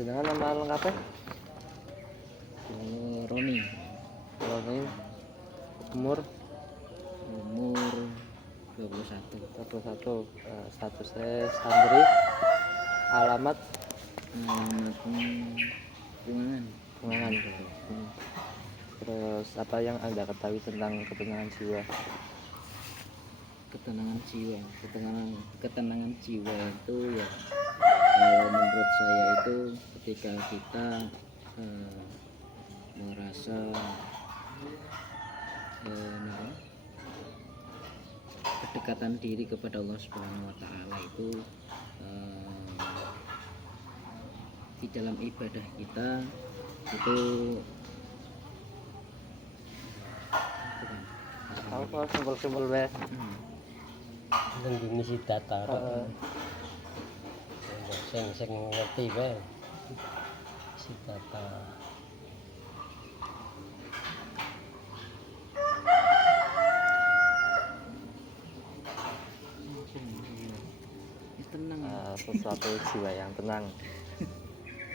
Jenengan nama lengkapnya? Roni. Roni. Umur Umur 21. 21. Statusnya santri. Alamat Tunangan. Tunangan. Terus apa yang Anda ketahui tentang ketenangan jiwa? Ketenangan jiwa itu ya, kalau menurut saya itu ketika kita merasa kedekatan diri kepada Allah Subhanahu wa taala itu di dalam ibadah kita itu Apa simbol-simbol wae? Nang ngisi data sing ngerti wae. Si data. tenang. Sesuatu jiwa yang tenang.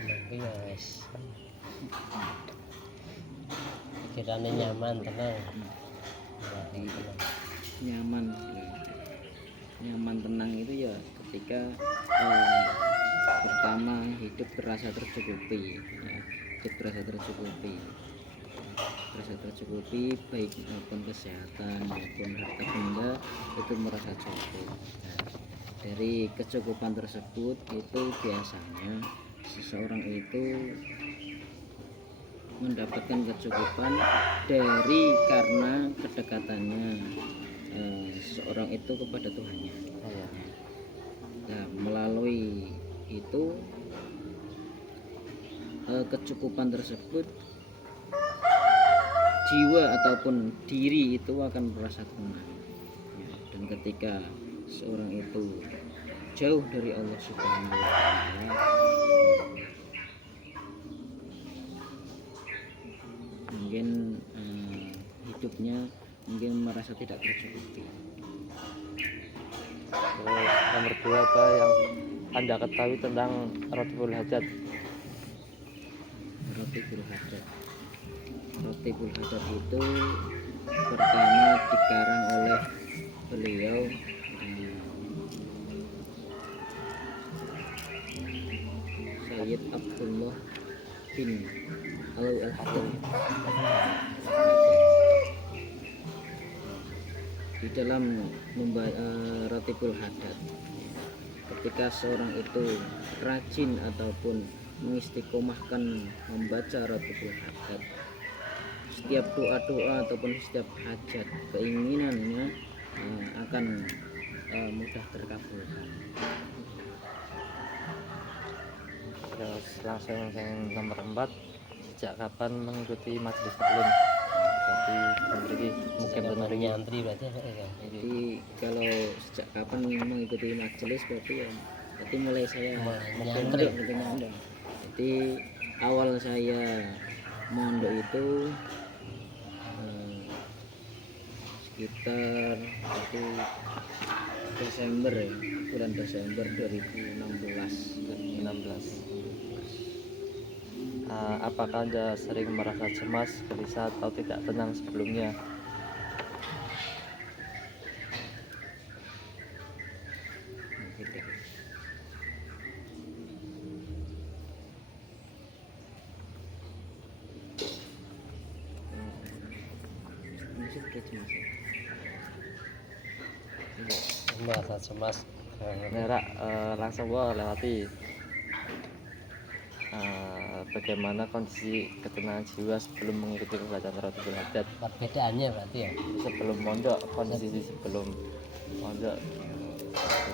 Nanti wis. Pikirannya nyaman, tenang. Nyaman tenang itu ya ketika pertama hidup terasa tercukupi, ya. Terasa tercukupi baik maupun kesehatan maupun harta benda itu merasa cukup. Nah, dari kecukupan tersebut itu biasanya seseorang itu mendapatkan kecukupan dari karena kedekatannya seseorang itu kepada Tuhannya. Nah, melalui itu kecukupan tersebut jiwa ataupun diri itu akan merasa tenang. Dan ketika seorang itu jauh dari Allah Subhanahu wa taala, mungkin hidupnya mungkin merasa tidak tercukupi. Terus nomor 2, apa yang Anda ketahui tentang Ratibul Hajat? Ratibul Hajat itu pertama dikarang oleh beliau Sayyid Abdullah bin Alawi Al-Hakim. Di dalam Ratibul Hajat, ketika seorang itu rajin ataupun mengistiqomahkan membaca Ratibul Hajat, setiap doa-doa ataupun setiap hajat keinginannya akan mudah terkabulkan. Terus langsung yang nomor 4, sejak kapan mengikuti majelis taklim? Jadi memberi mungkin penerinya antri berarti apa ya? Jadi kalau sejak kapan mengikuti majelis berarti ya berarti mulai saya mondok. Jadi awal saya mondok itu sekitar itu Desember ya, bulan Desember 2016. Apakah Anda sering merasa cemas, gelisah, atau tidak tenang sebelumnya? Merasa cemas. Nerak, langsung gua lewati bagaimana kondisi ketenangan jiwa sebelum mengikuti pembelajaran Ratibul Hajat. Perbedaannya berarti ya? Sebelum mondok, kondisi sebelum mondok.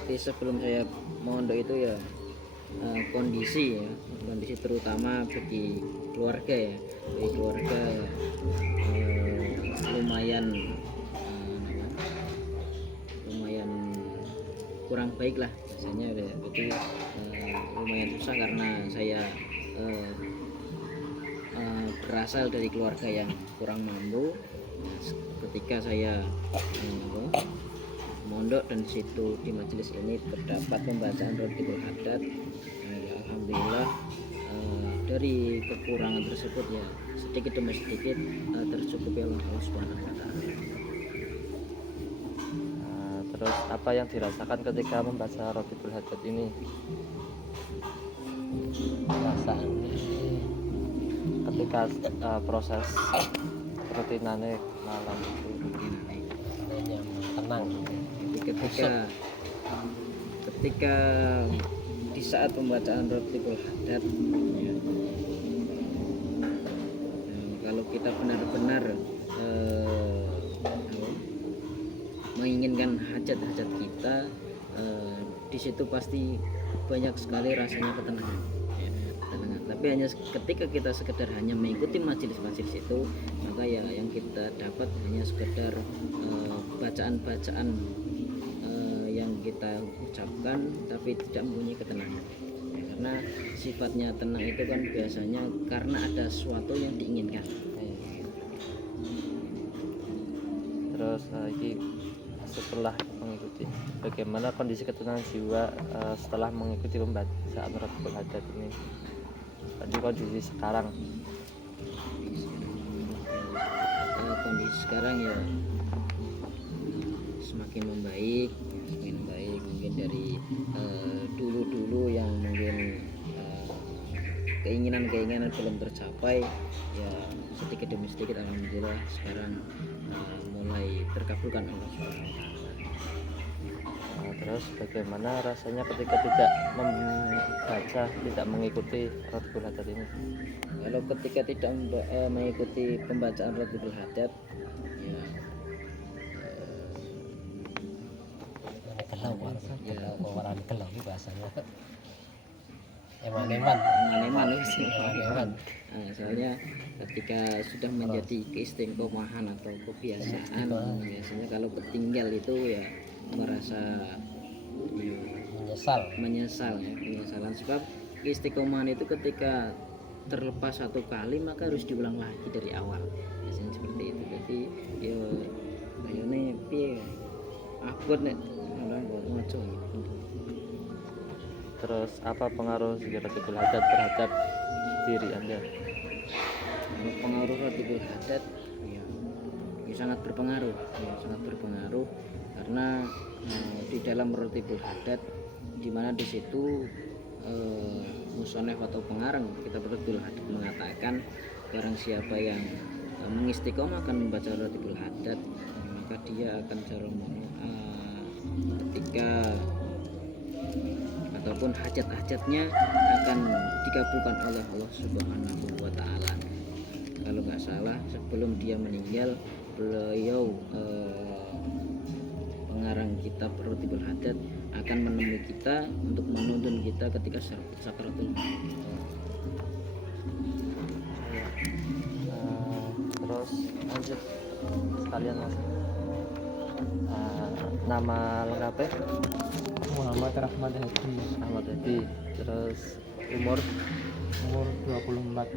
Jadi sebelum saya mondok itu ya kondisi terutama bagi keluarga ya, lumayan kurang baik lah biasanya ya. Jadi lumayan susah karena saya berasal dari keluarga yang kurang mampu. Ketika saya mondok dan situ di majelis ini terdapat pembacaan Ratibul Hajat, alhamdulillah dari kekurangan tersebut ya sedikit demi sedikit tercukupi oleh Allah Subhanahu wa taala. Terus apa yang dirasakan ketika membaca Rotibul Hajat ini? Perasaan Ketika proses rutinane malam itu. nyaman, tenang. Jadi ketika di saat pembacaan Rotibul Hajat ya, kalau kita benar-benar menginginkan hajat-hajat kita, di situ pasti banyak sekali rasanya ketenangan, ya, ketenangan. Tapi hanya ketika kita sekedar hanya mengikuti majelis-majelis itu, maka ya yang kita dapat hanya sekedar bacaan-bacaan yang kita ucapkan tapi tidak mempunyai ketenangan, ya, karena sifatnya tenang itu kan biasanya karena ada sesuatu yang diinginkan. Terus ini setelah mengikuti, bagaimana kondisi ketenangan jiwa setelah mengikuti pembacaan Rotibul Hajat ini? Tadi kondisi sekarang. Kondisi sekarang ya semakin membaik, mungkin dari dulu yang mungkin keinginan belum tercapai, ya sedikit demi sedikit alhamdulillah sekarang mulai terkabulkan Allah Subhanahu wa taala. Terus bagaimana rasanya ketika tidak membaca, tidak mengikuti Rotibul Hajat ini? Kalau ketika tidak mengikuti pembacaan Rotibul Hajat, ya Kelau kelau bahasanya. Eman. Soalnya ketika sudah menjadi keistiqomahan atau kebiasaan, biasanya kalau ketinggal itu ya merasa menyesal ya, penyesalan. Sebab keistiqomahan itu ketika terlepas satu kali maka harus diulang lagi dari awal, biasanya seperti itu. Jadi ya ayone piye abot nek orang buat maca gitu. Terus apa pengaruh Rotibul Hajat terhadap diri Anda? Kalau pengaruh Rotibul Hajat ya sangat berpengaruh, karena di dalam Rotibul Hajat, di mana di situ musonef atau pengarang kitab Rotibul Hajat mengatakan barang siapa yang mengistiqomahkan membaca Rotibul Hajat, maka dia akan ketika ataupun hajat-hajatnya akan dikabulkan oleh Allah Subhanahu wa taala. Kalau nggak salah sebelum dia meninggal, beliau pengarang kitab Rotibul Hajat akan menemui kita untuk menuntun kita ketika sakaratul maut. Terus lanjut sekalian Mas. Nama lengkapnya Muhammad Rahmat Hadi, Ahmad Hadi. Terus umur 24,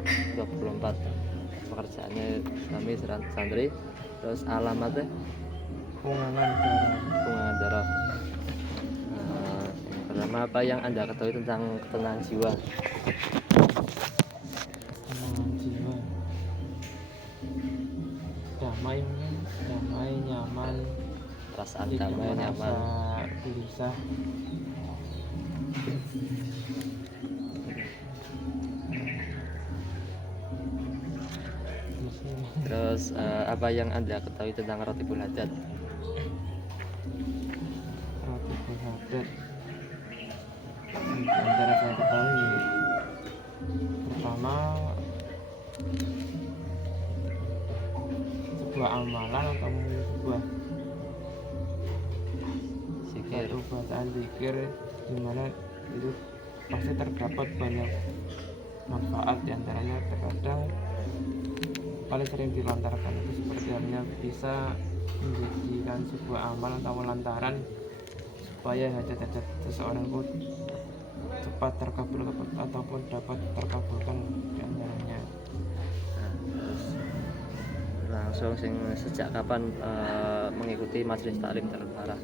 pekerjaannya kami santri. Terus alamatnya Pungangan Darah. Pertama, apa yang Anda ketahui tentang ketenangan jiwa? Pungangan jiwa, damai, nyaman, Perasaan tidak damai, merasa nyaman. gelisah. Terus apa yang Anda ketahui tentang Rotibul Hajat? Rotibul Hajat, antara saya ketahui, pertama sebuah amalan atau mungkin sebuah Zikir. satu bacaan zikir di mana itu pasti terdapat banyak manfaat, diantaranya terkadang paling sering dilontarkan itu seperti halnya bisa menjadikan sebuah amal atau lantaran supaya hajat-hajat seseorang pun cepat terkabul ataupun dapat terkabulkan diantaranya. Terus langsung sejak kapan mengikuti majelis taklim Darul Arah?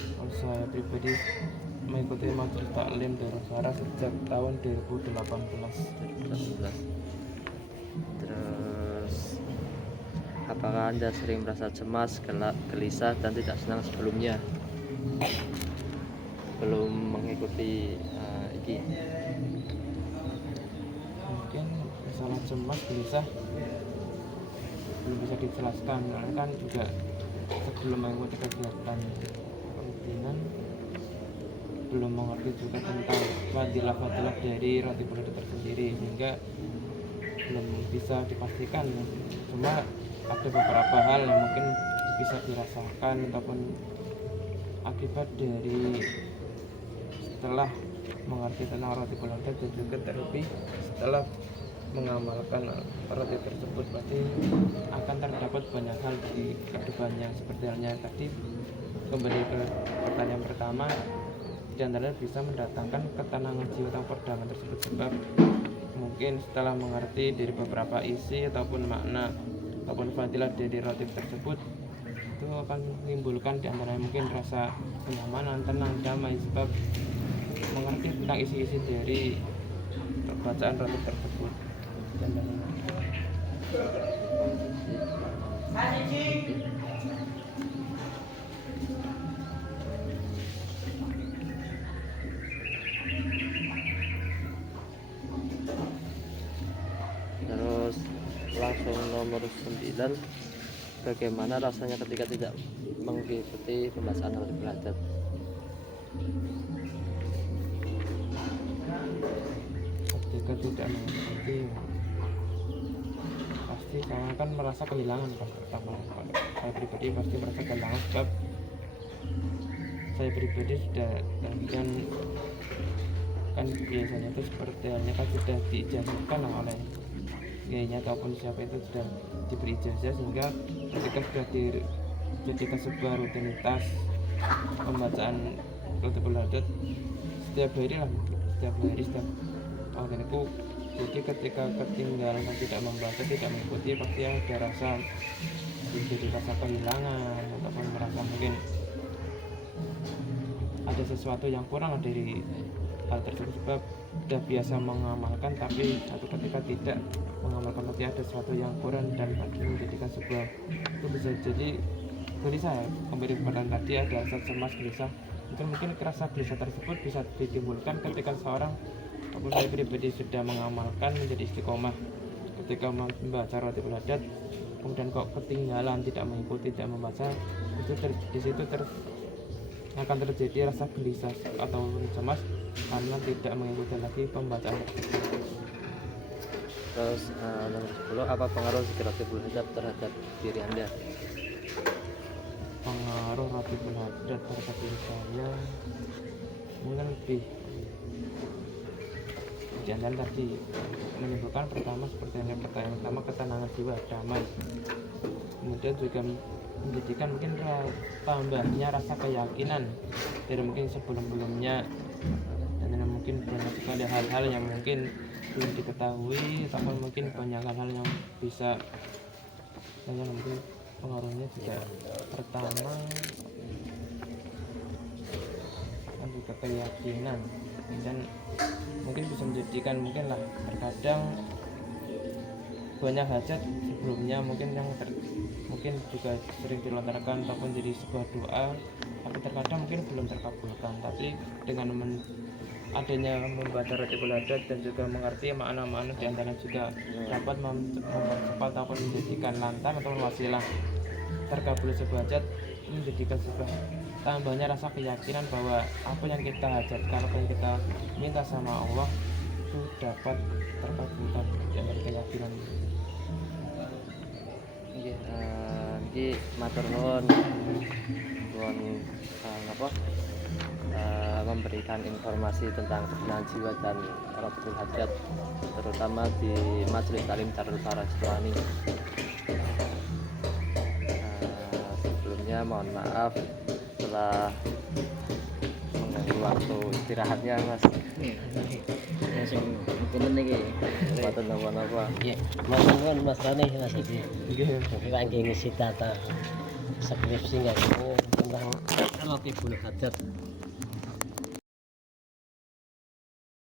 Kalau saya pribadi mengikuti majelis taklim Darul Farah sejak tahun 2018. 2018. Terus apakah Anda sering merasa cemas, gelisah dan tidak senang sebelumnya? Belum mengikuti iki. Mungkin masalah cemas, gelisah belum bisa dijelaskan karena kan juga sebelum mengikuti kegiatan perhubungan belum mengerti juga tentang fadilah-fadilah dari roti bulat tersendiri, sehingga belum bisa dipastikan. Cuma ada beberapa hal yang mungkin bisa dirasakan ataupun akibat dari setelah mengerti tentang roti bulat dan juga terlebih setelah mengamalkan roti tersebut, berarti akan terdapat banyak hal di kedepannya. Seperti halnya tadi, kembali ke pertanyaan pertama, diantaranya bisa mendatangkan ketenangan jiwa atau perdamaian tersebut, sebab mungkin setelah mengerti dari beberapa isi ataupun makna ataupun fadilah dari roti tersebut, itu akan menimbulkan diantaranya mungkin rasa kenyamanan, tenang, damai, sebab mengerti tentang isi-isi dari bacaan roti tersebut. Terus langsung nomor 9, bagaimana rasanya ketika tidak mengikuti pembahasan roti belajar? Ketika tidak mengikuti, pasti saya kan merasa kehilangan. Pertama, saya pribadi pasti merasa kehilangan, sebab saya pribadi sudah kan biasanya itu seperti halnya kan sudah diijazahkan oleh kiainya ataupun siapa itu sudah diberi ijazah, sehingga ketika sudah dijadikan sebuah rutinitas pembacaan roti belajar setiap hari setiap tahun itu. Jadi ketika ketinggalan dan tidak membaca, tidak mengikuti, pasti ada rasa jadi rasa kehilangan ataupun merasa mungkin ada sesuatu yang kurang dari hal tersebut, sebab sudah biasa mengamalkan tapi satu ketika tidak mengamalkan, tapi ada sesuatu yang kurang dan menjadikan sebuah itu bisa jadi gelisah. Kembali kepada tadi, ada rasa cemas, gelisah, mungkin rasa gelisah tersebut bisa ditimbulkan ketika seorang ataupun saya pribadi sudah mengamalkan menjadi istiqomah. Ketika membaca roti belajar kemudian kok ketinggalan, tidak mengikuti, tidak membaca, itu di situ akan terjadi rasa gelisah atau cemas karena tidak mengikuti lagi pembacaan tersebut. Terus nomor 10, apa pengaruh roti belajar terhadap diri Anda? Pengaruh roti belajar terhadap diri saya mungkin lebih jangan tadi menimbulkan pertama seperti yang pertanyaan pertama, ketenangan jiwa, damai. Kemudian juga menjadikan mungkin tambahnya rasa keyakinan dari mungkin sebelum-sebelumnya, dan mungkin banyak sekali hal-hal yang mungkin belum diketahui ataupun mungkin banyak hal-hal yang bisa mungkin pengaruhnya juga pertama kan juga keyakinan, dan mungkin bisa menjadikan mungkin lah terkadang banyak hajat sebelumnya mungkin yang mungkin juga sering dilontarkan ataupun jadi sebuah doa, tapi terkadang mungkin belum terkabulkan. Tapi dengan adanya membaca roti belajar dan juga mengerti makna-makna diantara juga dapat mempercepat ataupun menjadikan lantar atau wasilah terkabul sebuah hajat, menjadikan sebuah tambahnya rasa keyakinan bahwa apa yang kita hajatkan, apa yang kita minta sama Allah itu dapat terkabulkan, dari keyakinan. Nggih, iki matur nuwun memberikan informasi tentang ketenangan jiwa dan Rabbul Hajat, terutama di Majelis Taklim Darul Farah Situani. Sebelumnya mohon maaf telah mengganggu waktu istirahatnya, Mas. Langsung punten iki. Mboten napa-napa. Iya, Mas Nuwun Mas Rani, Mas Adi. Nggih. Jadi lagi ngisi data skripsi nggak tahu tentang roti bulu hajat.